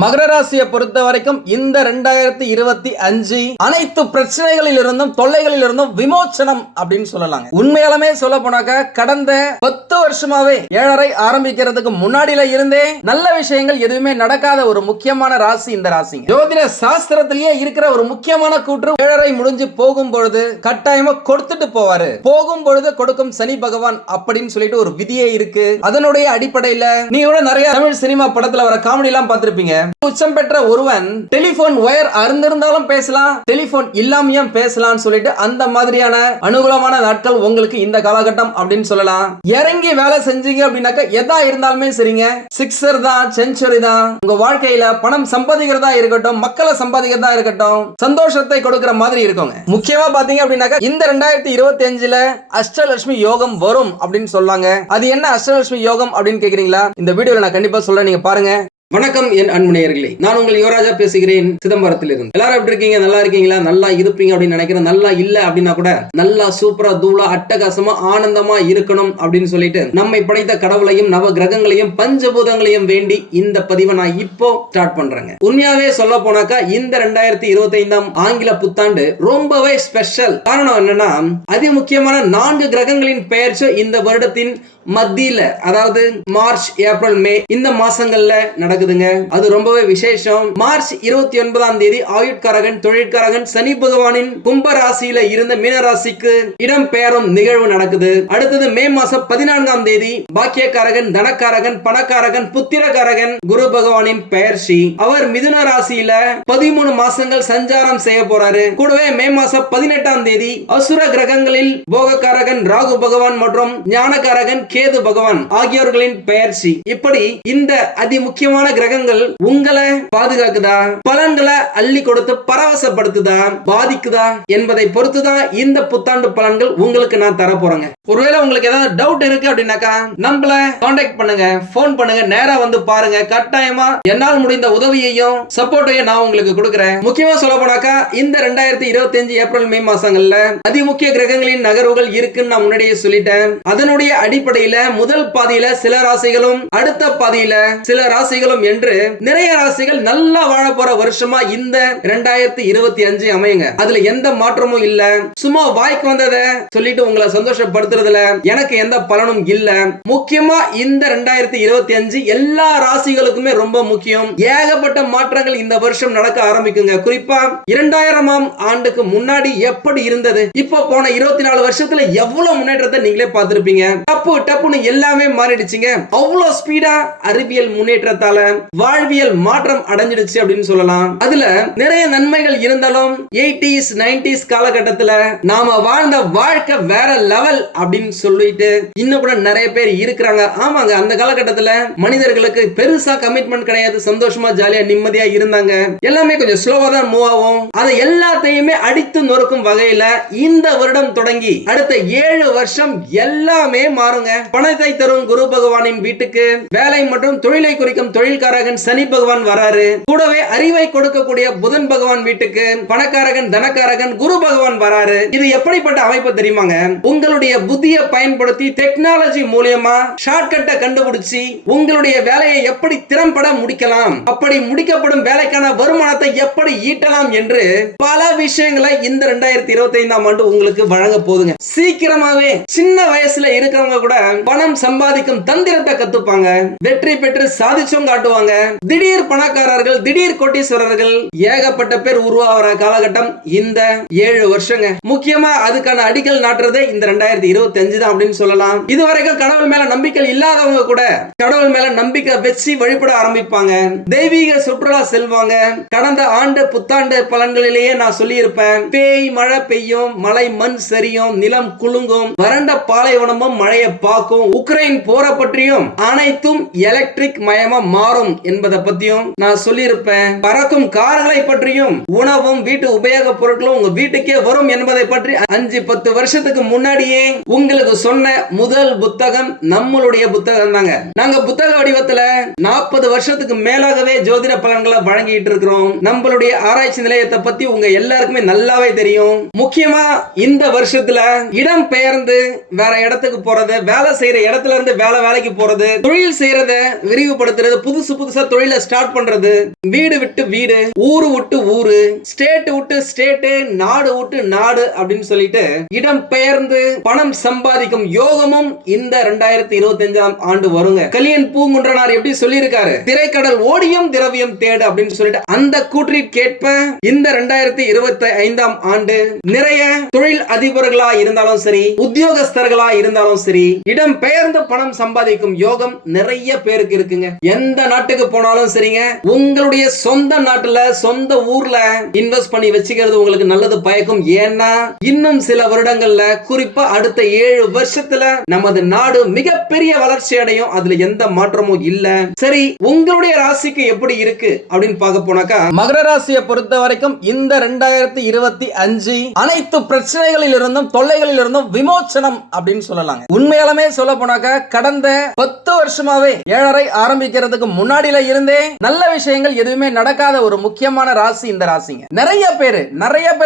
மகர ராசியை பொறுத்த வரைக்கும் இந்த 2025 அனைத்து பிரச்சனைகளில் இருந்தும் தொல்லைகளில் இருந்தும் விமோச்சனம் அப்படின்னு சொல்லலாங்க. உண்மையாலுமே சொல்ல போனாக்க கடந்த 10 வருஷமாவே ஏழரை ஆரம்பிக்கிறதுக்கு முன்னாடியில இருந்தே நல்ல விஷயங்கள் எதுவுமே நடக்காத ஒரு முக்கியமான ராசி இந்த ராசிங்க. ஜோதிட சாஸ்திரத்திலேயே இருக்கிற ஒரு முக்கியமான கூற்று, ஏழரை முடிஞ்சு போகும் பொழுது கட்டாயமா கொடுத்துட்டு போவாரு, போகும் பொழுது கொடுக்கும் சனி பகவான் அப்படின்னு சொல்லிட்டு ஒரு விதியே இருக்கு. அதனுடைய அடிப்படையில நீங்க கூட நிறைய தமிழ் சினிமா படத்துல வர காமெடி எல்லாம் பார்த்திருப்பீங்க. உச்சம் பெற்ற ஒருவன் டெலிபோன் ஒயர் அருந்திருந்தாலும் பேசலாம், டெலிபோன் இல்லாமையும் பேசலாம் சொல்லிட்டு அந்த மாதிரியான அனுகூலமான நாட்கள் உங்களுக்கு இந்த காலகட்டம் அப்படின்னு சொல்லலாம். இறங்கி வேலை செஞ்சீங்க அப்படின்னாக்க எதா இருந்தாலுமே சரிங்க, சிக்ஸர் தான், செஞ்சுரி தான். உங்க வாழ்க்கையில பணம் சம்பாதிக்கிறதா இருக்கட்டும், மக்களை சம்பாதிக்கிறதா இருக்கட்டும், சந்தோஷத்தை கொடுக்கிற மாதிரி இருக்குங்க. முக்கியமா பாத்தீங்க அப்படின்னாக்க இந்த 2025ல அஷ்டலட்சுமி யோகம் வரும் அப்படின்னு சொல்லாங்க. அது என்ன அஷ்டலட்சுமி யோகம் அப்படின்னு கேக்குறீங்களா? இந்த வீடியோல நான் கண்டிப்பா சொல்றேன், நீங்க பாருங்க. வணக்கம் என் அன்பு நேயர்களே, நான் உங்கள் யுவராஜா பேசுகிறேன், சிதம்பரத்தில் இருந்து. எல்லாரும் எப்படி இருக்கீங்க? நல்லா இருக்கீங்களா? நல்லா இருப்பீங்க அப்படின்னு நினைக்கிறேன். நல்லா இல்ல அப்படின்னா கூட நல்லா சூப்பரா தூளா அட்டகாசமா ஆனந்தமா இருக்கணும் அப்படின்னு சொல்லிட்டு நம்மை படைத்த கடவுளையும் நவ கிரகங்களையும் பஞ்சபூதங்களையும் வேண்டி இந்த பதிவை நான் இப்போ ஸ்டார்ட் பண்றேங்க. உண்மையாவே சொல்ல போனாக்கா இந்த 2025 ஆங்கில புத்தாண்டு ரொம்பவே ஸ்பெஷல். காரணம் என்னன்னா, அதி முக்கியமான 4 கிரகங்களின் பெயர்ச்சி இந்த வருடத்தின் மத்தியில, அதாவது மார்ச், ஏப்ரல், மே இந்த மாசங்கள்ல நடக்குதுங்க. அது ரொம்பவே விசேஷம். மார்ச் 29ஆம் தேதி ஆயுட்காரகன் தொழிற்காரகன் சனி பகவானின் கும்ப ராசியில இருந்த மீன ராசிக்கு இடம் பெயரும் நிகழ்வு நடக்குது. அடுத்தது மே மாசம் 14ஆம் தேதி பாக்கியக்காரகன் தனக்காரகன் பணக்காரகன் புத்திரக்காரகன் குரு பகவானின் பெயர்ச்சி. அவர் மிதுன ராசியில 13 மாசங்கள் சஞ்சாரம் செய்ய போறாரு. கூடவே மே மாசம் 18ஆம் தேதி அசுர கிரகங்களில் போகக்காரகன் ராகு பகவான் மற்றும் ஞானக்காரகன் கேது பகவான் ஆகியோர்களின் பெயர்ச்சி. இப்படி இந்த அதி முக்கியமான கிரகங்கள் உங்களை பாதுகாக்குதா, பலன்களை அள்ளி கொடுத்து பரவசப்படுத்துதா, பாதிக்குதா என்பதை பொறுத்துதான் இந்த புத்தாண்டு பலன்கள் உங்களுக்கு நான் தர போறேங்க. ஒருவேளை உங்களுக்கு ஏதாவது டவுட் இருக்கு அப்படின்னாக்கா நம்மள கான்டாக்ட் பண்ணுங்க, போன் பண்ணுங்க, நேரா வந்து பாருங்க. கட்டாயமா என்னால் முடிந்த உதவியையும் சப்போர்ட்டையும் நான் உங்களுக்கு கொடுக்கிறேன். முக்கியமா சொல்ல போனாக்கா இந்த 2025 ஏப்ரல் மே மாசங்கள்ல அதி முக்கிய கிரகங்களின் நகர்வுகள் இருக்குன்னு நான் முன்னாடியே சொல்லிட்டேன். அதனுடைய அடிப்படையில் முதல் பாதியில சில ராசிகளும் அடுத்த பாதியில சில ராசிகளும் என்று நிறைய ராசிகள் நல்லா வாழ போற வருஷமா இந்த 2025 அமையுங்க. அதுல எந்த மாற்றமும் இல்ல. சும்மா வாய்க்கு வந்ததை சொல்லிட்டு உங்களை சந்தோஷப்படுத்துறதுல எனக்கு எந்த பலனும் இல்ல. முக்கியமா இந்த 2025 எல்லா ராசிகளுக்குமே ரொம்ப முக்கியம். ஏகப்பட்ட மாற்றங்கள் இந்த வருஷம் நடக்க ஆரம்பிக்குங்க. குறிப்பா 2000ஆம் ஆண்டுக்கு முன்னாடி எப்படி இருந்தது, இப்ப போன 24 வருஷத்துல எவ்வளவு முன்னேற்றத்தை நீங்களே பார்த்திருப்பீங்க. டப்பு டப்புன்னு எல்லாமே மாறிடுச்சுங்க. அவ்வளவு ஸ்பீடா அறிவியல் முன்னேற்றத்தால வாழ்வியல் மாற்றம் அடைஞ்சிடுச்சு அப்படின்னு சொல்லலாம். அதுல நிறைய நன்மைகள் இருந்தாலும் 80s 90s காலகட்டத்துல நாம வாழ்ந்த வாழ்க்கை வேற லெவல் அப்படின்னு சொல்லிட்டு இன்னும் கூட நிறைய பேர் இருக்கிறாங்க. ஆமாங்க, அந்த காலகட்டத்துல மனிதர்களுக்கு பெருசா கமிட்மெண்ட் கிடையாது, சந்தோஷமா ஜாலியா நிம்மதியா இருந்தாங்க. எல்லாமே கொஞ்சம் ஸ்லோவா தான் மூவ் ஆகும். அதை எல்லாத்தையுமே அடித்து நொறுக்கும் வகையில இந்த வருடம் தொடங்கி அடுத்த 7 வருஷம் எல்லாமே மாறுங்க. பணத்தை தரும் குரு பகவானின் வீட்டுக்கு வேலை மற்றும் தொழிலை குறிக்கும் தொழில்காரகன் சனி பகவான் வராரு. கூடவே அறிவை கொடுக்கக்கூடிய புதன் பகவான் வீட்டுக்கு பணக்காரகன் தனக்காரகன் குரு பகவான் வராரு. இது எப்படிப்பட்ட அமைப்பு தெரியுமாங்க? உங்களுடைய புத்தியை பயன்படுத்தி டெக்னாலஜி மூலமா ஷார்ட்கட்டை கண்டுபிடிச்சு உங்களுடைய வேலையை எப்படி திறம்பட முடிக்கலாம், அப்படி முடிக்கப்படும் வேலைக்கான வருமானத்தை எப்படி ஈட்டலாம் என்று பல விஷயங்களை இந்த 2025ஆம் ஆண்டு உங்களுக்கு வழங்க போதுங்க. சீக்கிரமாவே சின்ன வயசுல இருக்கிறவங்க கூட பணம் சம்பாதிக்கும் தந்திரத்தை கத்துப்பாங்க, வெற்றி பெற்று சாதிச்சும் காட்டுவாங்க. திடீர் பணக்காரர்கள், திடீர் கோட்டீஸ்வரர்கள் ஏகப்பட்ட பேர் உருவாகிற காலகட்டம் இந்த 7 வருஷங்க. முக்கியமா அதுக்கான அடிக்கல் நாட்டுறதே இந்த 2025 தான் அப்படின்னு சொல்லலாம். இதுவரைக்கும் கடவுள் மேல நம்பிக்கை இல்லாதவங்க கூட கடவுள் மேல நம்பிக்கை வச்சு வழிபட ஆரம்பிப்பாங்க. தெய்வீக சுற்றுலா செல்வாங்க. கடந்த ஆண்டு புத்தாண்டு பலன்களிலேயே நான் சொல்லி இருப்பேன், பேய் மழை பெய்யும், மலை மண் சரியும், நிலம் குலுங்கும், வறண்ட பாலைவனமும் மழையை பார்க்கும், உக்ரைன் போரை பற்றியும் அனைத்தும் எலக்ட்ரிக் மயமா மாறும் என்பதை பத்தியும் நான் சொல்லியிருப்பேன். பறக்கும் கார்களை பற்றியும் உணவும் வீட்டு உபயோக பொருட்களும் உங்க வீட்டுக்கே வரும் என்பதை பற்றி 5-10 வருஷத்துக்கு முன்னாடியே உங்களுக்கு சொன்ன முதல் புத்தகம் நம்மளுடைய புத்தகம் தாங்க. நாங்க புத்தக வடிவத்துல 40 வருஷத்துக்கு மேலாகவே ஜோதிட பலன்களை வழங்கிட்டு இருக்கிறோம். நம்மளுடைய ஆராய்ச்சி நிலையத்தை பத்தி உங்க எல்லாருக்குமே நல்லாவே தெரியும். முக்கியமா இந்த வருஷத்துல இடம் பெயர்ந்து வேற இடத்துக்கு போறது, வேலை வேலை செய்யற இடத்துல இருந்து வேலைக்கு போறது, தொழில் செய்யறத விரிவுபடுத்துறது, புதுசா தொழில ஸ்டார்ட் பண்றது, வீடு விட்டு வீடு, ஊரு விட்டு ஊரு, ஸ்டேட் விட்டு ஸ்டேட், நாடு விட்டு நாடு அப்படின்னு சொல்லிட்டு இடம் பெயர்ந்து பணம் சம்பாதிக்கும் யோகமும் இந்த 2025ஆம் ஆண்டு வருங்க. கலியன் பூங்குன்றனார் எப்படி சொல்லியிருக்காரு, திரைக்கடல் ஓடியும் திரவியம் தேடு அப்படின்னு சொல்லிட்டு அந்த கூற்றிற்கேற்ப இந்த 2025ஆம் ஆண்டு நிறைய தொழில் அதிபர்களா இருந்தாலும் சரி, உத்தியோகஸ்தர்களா இருந்தாலும் சரி, இடம் பெயர்ந்து பணம் சம்பாதிக்கும் யோகம் நிறைய பேருக்கு இருக்குங்க. எந்த நாட்டுக்கு போனாலும் சரிங்க, உங்களுடைய சொந்த நாட்டுல சொந்த ஊர்ல இன்வெஸ்ட் பண்ணி வச்சுக்கிறது உங்களுக்கு நல்லது பயக்கும். ஏன்னா இன்னும் சில வருடங்கள்ல, குறிப்பா அடுத்த 7 வருஷத்துல நமது நாடு மிகப்பெரிய வளர்ச்சி அடையும். அதுல எந்த மாற்றமும் இல்ல. சரி, உங்களுடைய ராசிக்கு எப்படி இருக்கு அப்படின்னு பார்க்க போனாக்கா, மகர ராசியை பொறுத்த வரைக்கும் இந்த 2025 அனைத்து பிரச்சனைகளில் இருந்தும் தொல்லைகளில் இருந்தும் விமோச்சனம் அப்படின்னு சொல்லலாங்க. உண்மையாலுமே சொல்ல போனாக்கா கடந்த 10 வருஷமாவே 7.5 ஆரம்பிக்கிறதுக்கு முன்னாடில இருந்தே நல்ல விஷயங்கள் எதுவுமே நடக்காத ஒரு முக்கியமான ராசி இந்த ராசிங்க. நிறைய பேர்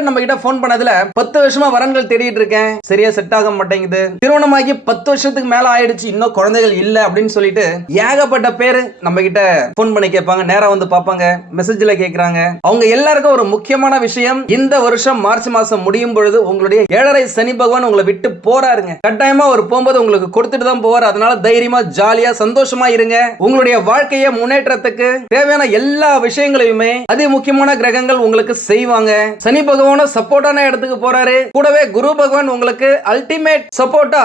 நம்ம கிட்ட போன் பண்ணதுல 10 வருஷமா வரன்கள் தேடிட்டு இருக்கேன், சரியா செட் ஆக மாட்டேங்குது, திருமணமாகி 10 வருஷத்துக்கு மேல ஆயிடுச்சு, இன்னும் குழந்தைகள் இல்ல அப்படின்னு சொல்லிட்டு ஏகப்பட்ட பேரு நம்ம கிட்ட போன் பண்ணி கேட்பாங்க, நேரா வந்து பாப்பாங்க, மெசேஜ்ல கேக்குறாங்க. அவங்க எல்லாருக்கும் ஒரு முக்கியமான விஷயம், இந்த வருஷம் மார்ச் மாசம் முடியும் பொழுது உங்களுடைய 7.5 சனி பகவான் உங்களை விட்டு போறாருங்க. கட்டாயமா ஒரு போகும்போது உங்களுக்கு கொடுத்துட்டு தான் போவார். அதனால தைரியமா ஜாலியா சந்தோஷமா இருங்க. உங்களுடைய வாழ்க்கையை முன்னேற்றத்துக்கு தேவையான எல்லா விஷயங்களையுமே அதி முக்கியமான கிரகங்கள் உங்களுக்கு செய்வாங்க. சனி பகவானும் சப்போர்ட்டான இடத்துக்கு போறாரு. கூடவே குரு பகவான் உங்களுக்கு அல்டிமேட் சப்போர்ட்டா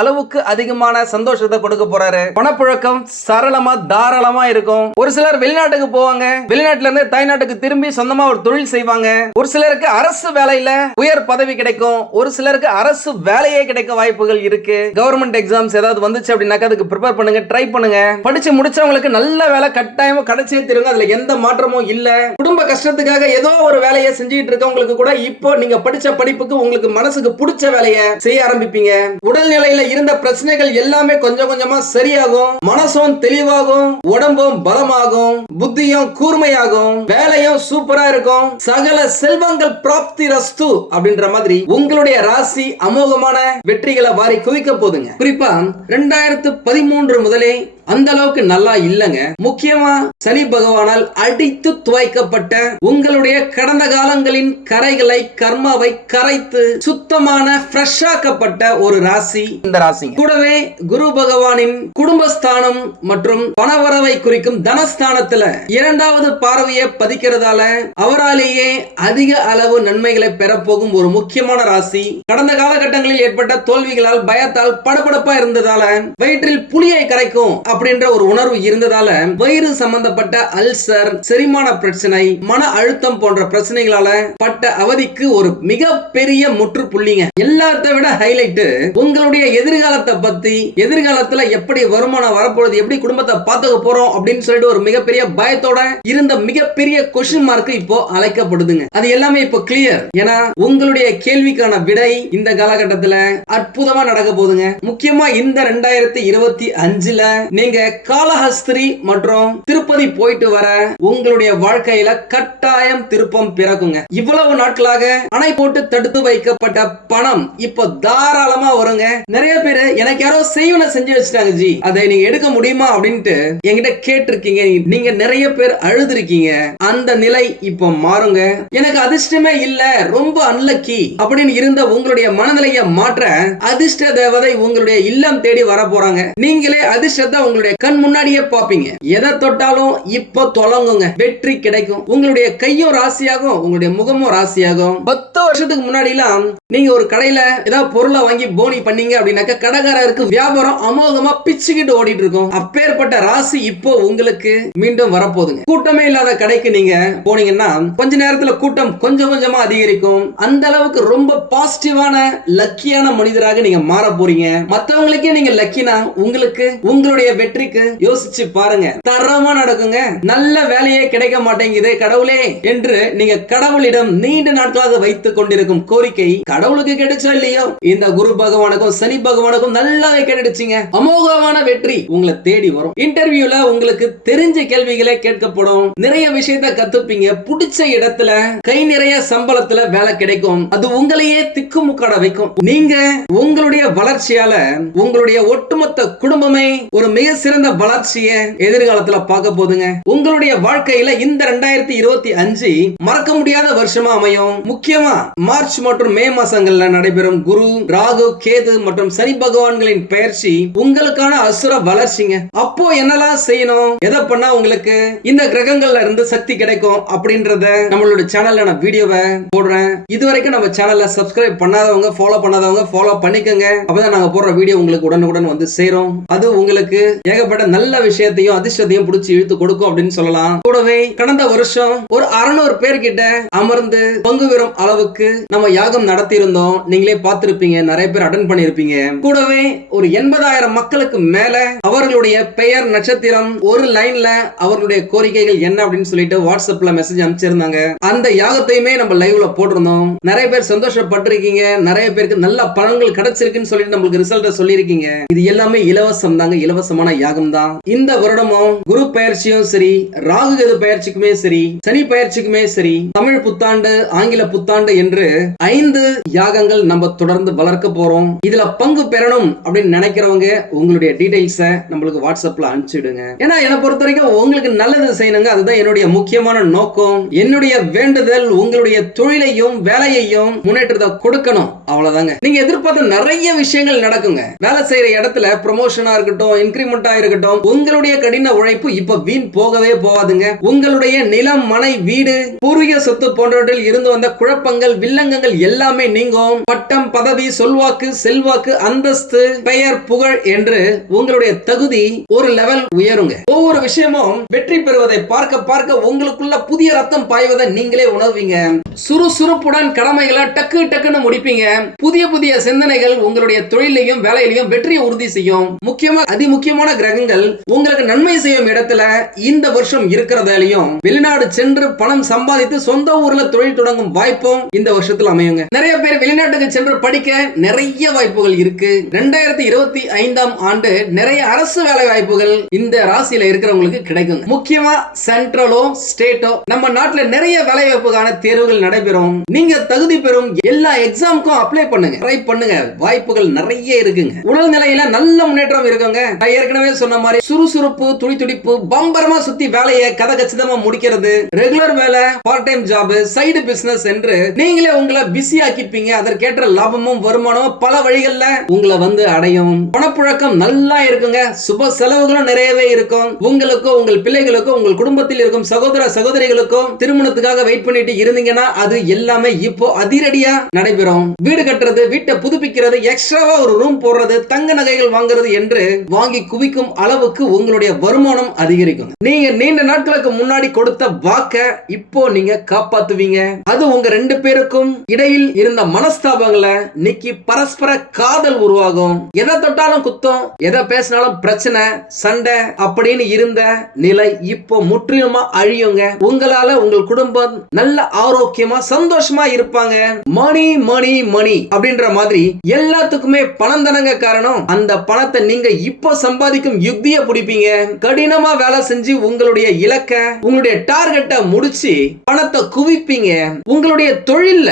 அளவுக்கு அதிகமான சந்தோஷத்தை கொடுக்க போறாரு. பணப்புழக்கம் சரளமா தாராளமா இருக்கும். ஒரு சிலர் வெளிநாட்டுக்கு போவாங்க, வெளிநாட்டுல இருந்து தாய்நாட்டுக்கு திரும்பி சொந்தமா ஒரு தொழில் செய்வாங்க. ஒரு சிலருக்கு அரசு வேலையில உயர் பதவி கிடைக்கும், ஒரு சிலருக்கு அரசு வேலையே கிடைக்க வாய்ப்புகள் இருக்கு. கவர்மெண்ட் எக்ஸாம்ஸ் ஏதாவது வந்துச்சு அப்படின்னாக்க அதுக்கு ப்ரிப்பேர் பண்ணுங்க, ட்ரை பண்ணுங்க. படிச்சு முடிச்சவங்களுக்கு நல்ல வேலை கட்டாயமா கிடைச்சே தருங்க. அதுல எந்த மாற்றமும் இல்ல. குடும்ப கஷ்டத்துக்காக ஏதோ ஒரு வேலையை செஞ்சுட்டு இருக்கவங்களுக்கு கூட இப்போ நீங்க படிச்ச படிப்புக்கு உங்களுக்கு மனசுக்கு பிடிச்ச வேலையை செய்ய ஆரம்பிப்பீங்க. உடல்நிலையில இருந்த பிரச்சனைகள் எல்லாமே கொஞ்சம் கொஞ்சமா சரியாகும். மனசும் தெளிவாகும், உடம்பும் பலமாகும், புத்தியும் கூர்மையாகும், வேலையும் சூப்பரா இருக்கும். சகல செல்வங்கள் பிராப்தி ரஸ்து அப்படின்ற மாதிரி உங்களுடைய ராசி அமோகமான வெற்றிகளை வாரி குவிக்க போதுங்க. குறிப்பா 2013 முதலே அந்த அளவுக்கு நல்லா இல்லங்க. முக்கியமா சனி பகவானால் அடித்து துவைக்கப்பட்ட உங்களுடைய கடந்த காலங்களின் கரைகளை, கர்மாவை கரைத்து சுத்தமான ஃப்ரெஷ் ஆக்கப்பட்ட ஒரு ராசி இந்த ராசி. கூடவே குரு பகவானின் குடும்பஸ்தானம் மற்றும் பணவரவை குறிக்கும் தனஸ்தானத்துல 2வது பார்வையை பதிக்கிறதால அவராலேயே அதிக அளவு நன்மைகளை பெறப்போகும் ஒரு முக்கியமான ராசி. கடந்த காலகட்டங்களில் ஏற்பட்ட தோல்விகளால், பயத்தால், படபடப்பா இருந்ததால, வயிற்றில் புளியை கரைக்கும் அப்படின்ற ஒரு உணர்வு இருந்ததால வயிறு சம்பந்தப்பட்ட அல்சர், செரிமான பிரச்சனை, மன அழுத்தம் போன்ற பிரச்சனைகளால பட்ட அவதிக்கு ஒரு மிகப்பெரிய முற்றுப்புள்ளிங்க. எல்லாத்தை விட ஹைலைட் உங்களுடைய எதிர்காலத்தை பத்தி, எதிர்காலத்துல எப்படி வருமானம் வரப்போகுது, எப்படி குடும்பத்தை பார்த்துக்க போறோம் அப்படின்னு சொல்லிட்டு ஒரு மிகப்பெரிய பயத்தோட இருந்த மிகப்பெரிய கொஸ்டின் மார்க் இப்போ அழைக்கப்படுதுங்க. அது எல்லாமே இப்போ கிளியர். ஏன்னா உங்களுடைய கேள்விக்கான விடை இந்த காலகட்டத்துல அற்புதமா நடக்க போகுதுங்க. முக்கியமா இந்த 2025ல நீங்க காளஹஸ்தி மற்றும் திருப்பதி போயிட்டு வர உங்களுடைய வாழ்க்கையில கட்டாயம் திருப்பம் பிறக்குங்க. இவ்வளவு நாட்களாக அணை போட்டு தடுத்து வைக்கப்பட்ட பணம் இப்போ தாராளமா வருங்க. நிறைய பேர் எனக்கு யாரோ செய்வன செஞ்சு வச்சுட்டாங்க ஜி, அதை நீங்க எடுக்க முடியுமா அப்படின்ட்டு என்கிட்ட கேட்டிருக்கீங்க. நீங்க நிறைய பேர் அழுதுருக்கீங்க. அந்த நிலை இப்போ மாறுங்க. எனக்கு அதிர்ஷ்டமே இல்ல, ரொம்ப அன்லக்கி அப்படின்னு இருந்த உங்களுடைய மனநிலையை மாற்ற அதிர்ஷ்ட தேவதை உங்களுடைய இல்லம் தேடி வர போறாங்க. நீங்களே அதிர்ஷ்டத்தை உங்களுடைய கண் முன்னாடியே பாப்பீங்க. எதை தொட்டாலும் இப்போ தொடங்குங்க, வெற்றி கிடைக்கும். உங்களுடைய கையும் ராசியாகும், உங்களுடைய முகமும் ராசியாகும். 10 வருஷத்துக்கு முன்னாடி எல்லாம் நீங்க ஒரு கடையில ஏதாவது பொருளை வாங்கி போனி பண்ணீங்க அப்படின்னாக்க கடைக்காரருக்கு வியாபாரம் அமோகமா பிச்சுக்கிட்டு ஓடிட்டு இருக்கும். அப்பேற்பட்ட ராசி இப்போ உங்களுக்கு மீண்டும் வரப்போகுதுங்க. கூட்டமே இல்லாத கடைக்கு நீங்க போனீங்கன்னா கொஞ்ச நேரத்துல கூட்டம் கொஞ்சம் கொஞ்சமா அதிகரிக்கும். அந்த அளவுக்கு ரொம்ப பாசிட்டிவான லக்கியான மனிதராக நீங்க மாற போறீங்க. மத்தவங்களுக்கே நீங்க லக்கினா உங்களுக்கு, உங்களுடைய வெற்றிக்கு யோசிச்சு பாருங்க. தரமா நடக்குங்க. நல்ல வேலையே கிடைக்க மாட்டேங்குது கடவுளே என்று நீங்க கடவுளிடம் நீண்ட நாட்களாக வைத்துக் கொண்டிருக்கும் கோரிக்கை கடவுளுக்கு கிடைச்சா இல்லையோ, இந்த குரு பகவானுக்கும் சனி பகவானுக்கும் நல்லாவே கிடைச்சிங்க. அமோகமான வெற்றி உங்களை தேடி வரும். இன்டர்வியூல உங்களுக்கு தெரிஞ்ச கேள்விகளை கேட்கப்படும். நிறைய விஷயத்தை கத்துப்பீங்க. பிடிச்ச இடத்துல கை நிறைய சம்பளத்துல வேலை கிடைக்கும். அது உங்களையே திக்குமுக்காட வைக்கும். நீங்க உங்களுடைய வளர்ச்சியால உங்களுடைய ஒட்டுமொத்த குடும்பமே ஒரு மிக சிறந்த வளர்ச்சியை எதிர்காலத்துல பார்க்க போதுங்க. உங்களுடைய வாழ்க்கையில இந்த 2025 மறக்க முடியாத வருஷமா அமையும். முக்கியமா மார்ச் மற்றும் மே மாசங்கள்ல நடைபெறும் குரு, ராகு, கேது மற்றும் சனி பகவான்களின் பயிற்சி உங்களுக்கான அசுர வளர்ச்சிங்க. அப்போ என்னெல்லாம் செய்யணும், எதை பண்ணா உங்களுக்கு இந்த கிரகங்கள்ல இருந்து சக்தி கிடைக்கும் அப்படின்றத நம்மளோட சேனல்ல நான் வீடியோவை போடுறேன். இதுவரைக்கும் நம்ம சேனல்ல சப்ஸ்கிரைப் பண்ணாதவங்க, ஃபாலோ பண்ணாதவங்க ஃபாலோ பண்ணிக்கங்க. அப்பதான் நாங்க போடுற வீடியோ உங்களுக்கு உடனுக்குடன் வந்து சேரும். அது உங்களுக்கு ஏகப்பட்ட நல்ல விஷயத்தையும் அதிர்ஷ்டத்தையும் பிடிச்சி இழுத்து கொடுக்கும் அப்படின்னு சொல்லலாம். கூடவே கடந்த வருஷம் ஒரு 600 பேர்கிட்ட அமர்ந்து பங்கு பெறும் அளவுக்கு நம்ம யாகம் நடத்தி இருந்தோம். நீங்களே பார்த்திருப்பீங்க, நிறைய பேர் அட்டெண்ட் பண்ணிருப்பீங்க. கூடவே ஒரு 80,000 மக்களுக்கு மேல அவர்களுடைய பெயர், நட்சத்திரம், ஒரு லைன்ல அவர்களுடைய கோரிக்கைகள் என்ன அப்படின்னு சொல்லிட்டு வாட்ஸ்அப்ல மெசேஜ் அனுப்பிச்சிருந்தாங்க. அந்த யாகத்தையுமே நம்ம லைவ்ல போட்டிருந்தோம். நிறைய பேர் சந்தோஷப்பட்டிருக்கீங்க. நிறைய பேருக்கு நல்ல பலன்கள் கிடைச்சிருக்குன்னு சொல்லிட்டு நம்மளுக்கு ரிசல்ட் சொல்லியிருக்கீங்க. இது எல்லாமே இலவசம் தாங்க, இலவசமான யாகம் தான். இந்த வருடமும் குரு பயிற்சியும் சரி, ராகு கேது பயிற்சிக்குமே சரி, சனி பயிற்சிக்குமே சரி, தமிழ் புத்தாண்டு, ஆங்கில புத்தாண்டு என்று 5 யாகங்கள் நம்ம தொடர்ந்து வளர்க்க போறோம். இதுல பங்கு பெறணும் அப்படின்னு நினைக்கிறவங்க உங்களுடைய டீடைல்ஸ நம்மளுக்கு வாட்ஸ்அப்ல அனுப்பிச்சிடுங்க. ஏன்னா என்னை பொறுத்த வரைக்கும் உங்களுக்கு நல்லது செய்யணுங்க. அதுதான் என்னுடைய முக்கியமான நோக்கம். என்னுடைய வேண்டுதல் உங்களுடைய தொழிலையும் வேலையையும் முன்னேற்றத்தை கொடுக்கணும், அவ்வளவுதாங்க. நீங்க எதிர்பார்த்த நிறைய விஷயங்கள் நடக்குங்க. வேலை செய்யற இடத்துல ப்ரமோஷனா இருக்கட்டும், இன்கிரிமெண்டா இருக்கட்டும், உங்களுடைய கடின உழைப்பு இப்ப வீண் போகவே போகாதுங்க. உங்களுடைய நிலம், மனை, வீடு, பூர்வீக சொத்து போன்றவற்றில் இருந்து வந்த குழப்பங்கள், வில்லங்கங்கள் எல்லாமே நீங்கும். பட்டம், பதவி, சொல்வாக்கு, செல்வாக்கு, அந்தஸ்து, பெயர், புகழ் என்று உங்களுடைய தகுதி ஒரு லெவல் உயருங்க. ஒவ்வொரு விஷயமும் வெற்றி பெறுவதை பார்க்க பார்க்க உங்களுக்குள்ள புதிய ரத்தம் பாய்வதை நீங்களே உணர்வீங்க. சுறுசுறுப்புடன் கடமைகளை டக்கு டக்குன்னு முடிப்பீங்க. புதிய புதிய சிந்தனைகள் உங்களுடைய தொழிலையும் வேலையிலையும் வெற்றியை உறுதி செய்யும். முக்கியமா அதிமுக்கியமான கிரகங்கள் உங்களுக்கு நன்மை செய்யும் இடத்துல இந்த வருஷம் இருக்கிறதாலையும் வெளிநாடு சென்று பணம் சம்பாதித்து சொந்த ஊர்ல தொழில் தொடங்கும் வாய்ப்பும் இந்த வருஷத்துல அமையுங்க. நிறைய பேர் வெளிநாட்டுக்கு சென்று படிக்க நிறைய வாய்ப்புகள் இருக்கு. 2025ஆம் ஆண்டு நிறைய அரசு வேலை வாய்ப்புகள் இந்த ராசியில இருக்கிறவங்களுக்கு கிடைக்கும். முக்கியமா சென்ட்ரலோ ஸ்டேட்டோ நம்ம நாட்டுல நிறைய வேலை வாய்ப்புக்கான தேர்வுகள் நடைபெறும். நீங்க தகுதி பெறும் எல்லா எக்ஸாமுக்கும் அப்ளை பண்ணுங்க, ட்ரை பண்ணுங்க. வாய்ப்புகள் நிறைய இருக்குங்க. உடல் நிலையில நல்ல முன்னேற்றம் இருக்குங்க. நான் ஏற்கனவே சொன்ன மாதிரி சுறுசுறுப்பு, துடிதுடிப்பு, பம்பரமா சுத்தி வேலையை கதகச்சிதமா முடிக்கிறது, ரெகுலர் வேலை, part time job, side business என்று நீங்களே உங்களை பிஸி ஆக்கிப்பீங்க. அதற்கேற்ற லாபமும் வருமானமும் பல வழிகள்ல உங்களை வந்து அடையும். பணப்புழக்கம் நல்லா இருக்குங்க. சுப செலவுகளும் நிறையவே இருக்கும். உங்களுக்கும் உங்கள் பிள்ளைகளுக்கும் உங்கள் குடும்பத்தில் இருக்கும் சகோதர சகோதரிகளுக்கும் திருமணத்துக்காக வெயிட் பண்ணிட்டு இருந்தீங்கன்னா அது எல்லாமே இப்போ அதிரடியா நடைபெறும். வீடு கட்டுறது, வீட்டை புதுப்பிக்கிறது, எக்ஸ்ட்ராவா ஒரு ரூம் போடுறது, தங்க நகைகள் வாங்குறது என்று வாங்கி குவிக்கும் அளவுக்கு உங்களுடைய வருமானம் அதிகரிக்கும். நீங்க நீண்ட நாட்களுக்கு முன்னாடி கொடுத்த வாக்க இப்போ நீங்க காப்பாத்துவீங்க. அது உங்க 2 பேருக்கும் இடையில் இருந்த மனஸ்தாபங்களை நீக்கி பரஸ்பர காதல் உருவாகும். எதை தொட்டாலும் குத்தம், எதை பேசினாலும் பிரச்சனை, சண்டை அப்படின்னு இருந்த நிலை இப்போ முற்றிலுமா அழியுங்க. உங்களால உங்கள் குடும்பம் நல்ல ஆரோக்கியமா சந்தோஷமா இருப்பாங்க. மணி மணி மணி அப்படின்ற மாதிரி எல்லாத்துக்குமே பணம் தானங்க காரணம். அந்த பணத்தை நீங்க இப்போ சம்பாதிக்கும் யுக்திய பிடிப்பீங்க. கடினமா வேலை செஞ்சு உங்களுடைய இலக்க, உங்களுடைய டார்கெட்டை முடிச்சு பணத்தை குவிப்பீங்க. உங்களுடைய தொழில்ல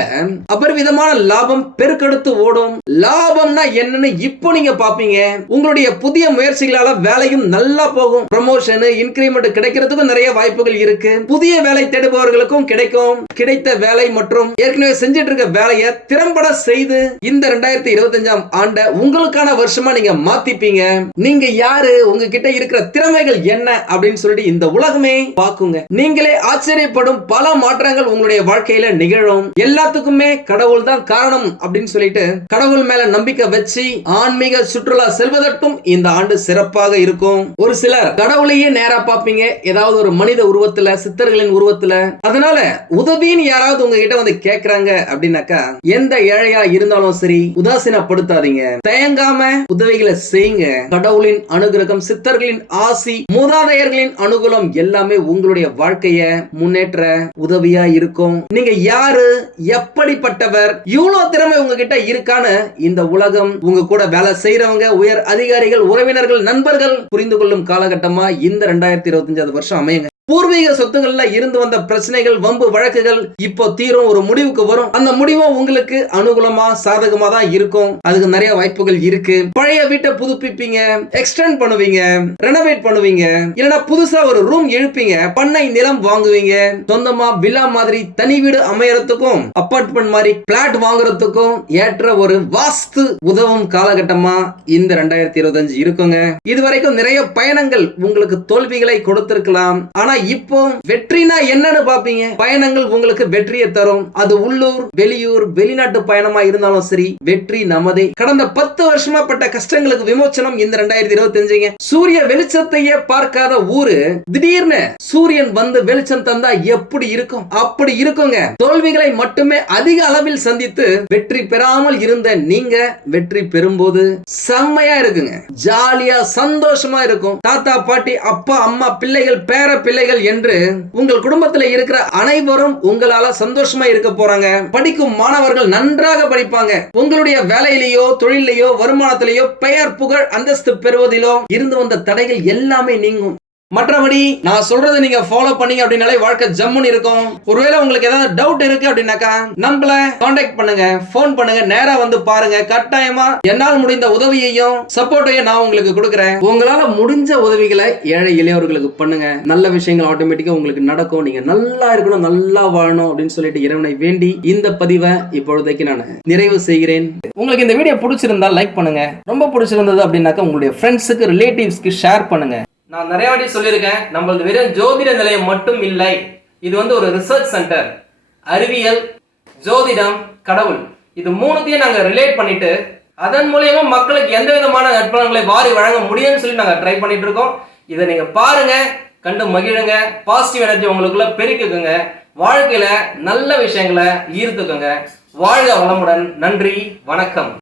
அபரிவிதமான லாபம் பெருக்கெடுத்து ஓடும். லாபம்னா என்னன்னு இப்போ நீங்க பாப்பீங்க. உங்களுடைய புதிய முயற்சிகளால வேலையும் நல்லா போகும். ப்ரமோஷன், இன்கிரிமெண்ட் கிடைக்கிறதுக்கும் நிறைய வாய்ப்புகள் இருக்கு. புதிய வேலை தேடுபவர்களுக்கும் கிடைக்கும். கிடைத்த வேலை மற்றும் ஏற்கனவே செஞ்சிட்டு இருக்க வேலையை திறம்பட செய்து இந்த 2025ஆம் ஆண்ட உங்களுக்கான வருஷமா நீங்க மாத்திப்பீங்க. நீங்க யாரு, உங்ககிட்ட இருக்கிற திறமைகள் என்ன அப்படின்னு சொல்லிட்டு இந்த உலகமே பாக்குங்க. நீங்களே ஆச்சரியப்படும் பல மாற்றங்கள் உங்களுடைய வாழ்க்கையில நிகழும். எல்லாத்துக்குமே கடவுள் தான் காரணம் அப்படின்னு சொல்லிட்டு கடவுள் மேல நம்பிக்கை வச்சு ஆன்மீக சுற்றுலா செல்வதற்கும் இந்த ஆண்டு சிறப்பாக இருக்கும். ஒரு சிலர் கடவுளையே நேரா பாப்பீங்க, ஏதாவது ஒரு மனித உருவத்துல, சித்தர்களின் உருவத்துல. அதனால உதவின்னு யாராவது உங்ககிட்ட வந்து கேக்குறாங்க அப்படின்னாக்கா எந்த ஏழையா இருந்தாலும் சரி உதாசீனப்படுத்தாதீங்க. தயங்காம உதவிகளை செய்யுங்க. கடவுளின் அனுகிரகம், சித்தர்களின் ஆசி, மூதாதையர்களின் அனுகூலம் எல்லாமே உங்களுடைய வாழ்க்கைய முன்னேற்ற உதவியா இருக்கும். நீங்க யாரு, எப்படிப்பட்டவர், இவ்வளவு திறமை உங்ககிட்ட இருக்கான்னு இந்த உலகம், உங்க கூட வேலை செய்யறவங்க, உயர் அதிகாரிகள், உறவினர்கள், நண்பர்கள் புரிந்து கொள்ளும் காலகட்டமா இந்த 2025 வருஷம் அமையுங்க. பூர்வீக சொத்துக்கள்ல இருந்து வந்த பிரச்சனைகள், வம்பு வழக்குகள் இப்போ தீரும், ஒரு முடிவுக்கு வரும். அந்த முடிவும் உங்களுக்கு அனுகூலமா சாதகமா தான் இருக்கும். அதுக்கு நிறைய வாய்ப்புகள் இருக்கு. பழைய வீட்டை புதுப்பிப்பீங்க, எக்ஸ்டெண்ட் பண்ணுவீங்க, ரெனோவேட் பண்ணுவீங்க, இல்லனா புதுசா ஒரு ரூம் எழுப்பீங்க, பண்ணை நிலம் வாங்குவீங்க, சொந்தமா வில்லா மாதிரி தனி வீடு அமையறதுக்கும் அபார்ட்மெண்ட் மாதிரி பிளாட் வாங்குறதுக்கும் ஏற்ற ஒரு வாஸ்து உதவும் காலகட்டமா இந்த 2025 இருக்குங்க. இதுவரைக்கும் நிறைய பயணங்கள் உங்களுக்கு தோல்விகளை கொடுத்திருக்கலாம். ஆனா இப்போ வெற்றினா என்னன்னு பாப்பீங்க. பயணங்கள் உங்களுக்கு வெற்றியை தரும். அது உள்ளூர், வெளியூர், வெளிநாட்டு பயணமா இருந்தாலும் சரி, வெற்றி நமதே. கடந்த 10 வருஷமா பட்ட கஷ்டங்களுக்கு விமோச்சனம் இந்த 2025. சூரிய வெளிச்சத்தையே பார்க்காத ஊரு திடீர்னு சூரியன் வந்து வெளிச்சம் தந்தா எப்படி இருக்கும்? அப்படி இருக்குங்க. தோல்விகளை மட்டுமே அதிக அளவில் சந்தித்து வெற்றி பெறாமல் இருந்த நீங்க வெற்றி பெறும்போது செம்மையா இருக்குங்க. ஜாலியா சந்தோஷமா இருக்கும். தாத்தா பாட்டி, அப்பா அம்மா, பிள்ளைகள், பேர பிள்ளைகள் என்று உங்கள் குடும்பத்தில் இருக்கிற அனைவரும் உங்களால சந்தோஷமா இருக்க போறாங்க. படிக்கும் மாணவர்கள் நன்றாக படிப்பாங்க. உங்களுடைய வேலையிலேயோ, தொழிலையோ, வருமானத்திலேயோ, பெயர், புகழ், அந்தஸ்து பெறுவதிலோ இருந்து வந்த தடைகள் எல்லாமே நீங்கும். மற்றபடி நான் சொல்றதை நீங்க ஃபாலோ பண்ணீங்க அப்படின்னாலே வாழ்க்கை ஜம்முன்னு இருக்கும். ஒருவேளை உங்களுக்கு ஏதாவது டவுட் இருக்கு அப்படின்னாக்கா நம்மள கான்டாக்ட் பண்ணுங்க, போன் பண்ணுங்க, நேரா வந்து பாருங்க. கட்டாயமா என்னால் முடிந்த உதவியையும் சப்போர்ட்டையும் நான் உங்களுக்கு கொடுக்குறேன். உங்களால முடிஞ்ச உதவிகளை ஏழை எளியவர்களுக்கு பண்ணுங்க. நல்ல விஷயங்கள் ஆட்டோமேட்டிக்கா உங்களுக்கு நடக்கும். நீங்க நல்லா இருக்கணும், நல்லா வாழணும் அப்படின்னு சொல்லிட்டு இறைவனை வேண்டி இந்த பதிவை இப்பொழுதைக்கு நான் நிறைவு செய்கிறேன். உங்களுக்கு இந்த வீடியோ பிடிச்சிருந்தா லைக் பண்ணுங்க. ரொம்ப பிடிச்சிருந்தது அப்படின்னாக்கா உங்களுடைய ஃப்ரெண்ட்ஸுக்கு, ரிலேட்டிவ்ஸ்க்கு ஷேர் பண்ணுங்க. நான் நிறைய வாட்டி சொல்லியிருக்கேன், நம்மளது வெறும் ஜோதிட நிலையம் மட்டும் இல்லை, இது வந்து ஒரு ரிசர்ச் சென்டர். அறிவியல், ஜோதிடம், கடவுள், இது மூணுத்தையும் நாங்கள் ரிலேட் பண்ணிட்டு அதன் மூலியமா மக்களுக்கு எந்த விதமான நற்பலன்களை வாரி வழங்க முடியும்னு சொல்லி நாங்கள் ட்ரை பண்ணிட்டு இருக்கோம். இதை நீங்க பாருங்க, கண்டு மகிழுங்க, பாசிட்டிவ் எனர்ஜி உங்களுக்குள்ள பெருக்குங்க, வாழ்க்கையில நல்ல விஷயங்களை ஈர்த்துக்குங்க. வாழ்க வளமுடன். நன்றி, வணக்கம்.